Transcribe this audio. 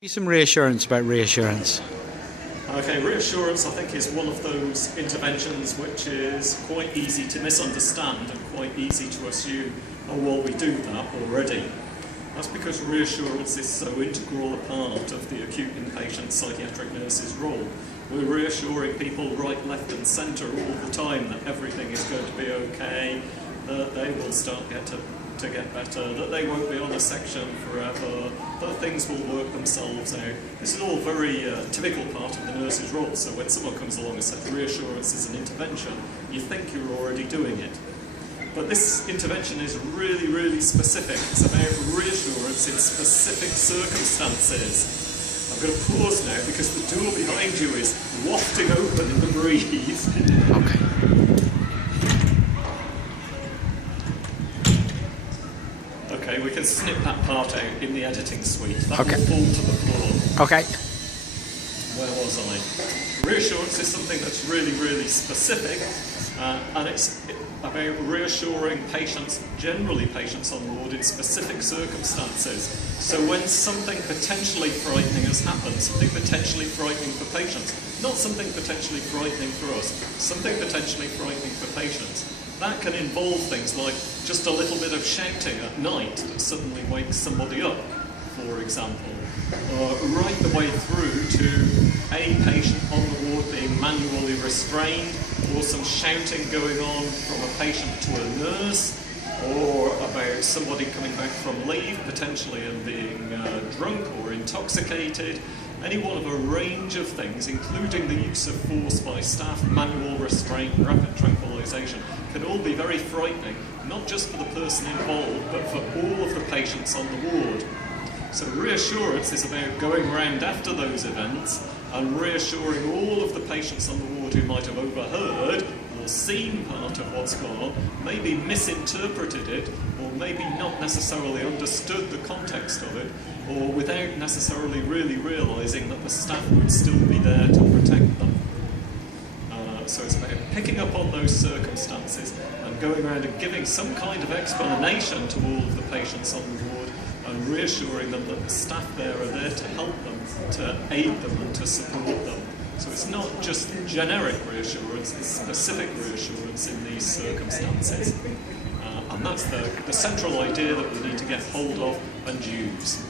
Give some reassurance about reassurance. Okay, reassurance I think is one of those interventions which is quite easy to misunderstand and quite easy to assume, oh well, we do that already. That's because reassurance is so integral a part of the acute inpatient psychiatric nurse's role. We're reassuring people right, left and centre all the time that everything is going to be okay, that they will start to get better, that they won't be on a section forever, that things will work themselves out. This is all very typical part of the nurse's role, so when someone comes along and says reassurance is an intervention, you think you're already doing it. But this intervention is really, really specific. It's about reassurance in specific circumstances. I'm going to pause now because the door behind you is wafting open in the breeze. Okay. Okay, we can snip that part out in the editing suite. That Okay. will fall to the floor. Okay. Where was I? Reassurance is something that's really, really specific, and it's about reassuring patients, generally patients on ward, in specific circumstances. So when something potentially frightening has happened, something potentially frightening for patients, not something potentially frightening for us, something potentially frightening for patients, that can involve things like just a little bit of shouting at night that suddenly wakes somebody up, for example, or right the way through to a patient on the ward being manually restrained, or some shouting going on from a patient to a nurse, or about somebody coming back from leave potentially and being drunk or intoxicated. Any one of a range of things, including the use of force by staff, manual restraint, rapid tranquilization, can all be very frightening, not just for the person involved, but for all of the patients on the ward. So reassurance is about going around after those events and reassuring all of the patients on the ward who might have overheard or seen part of what's gone on, maybe misinterpreted it, or maybe not necessarily understood the context of it, or without necessarily really realising that the staff would still be there to protect them. So it's about picking up on those circumstances and going around and giving some kind of explanation to all of the patients on the ward and reassuring them that the staff there are there to help them, to aid them and to support them. So it's not just generic reassurance, it's specific reassurance in these circumstances. And that's the central idea that we need to get hold of and use.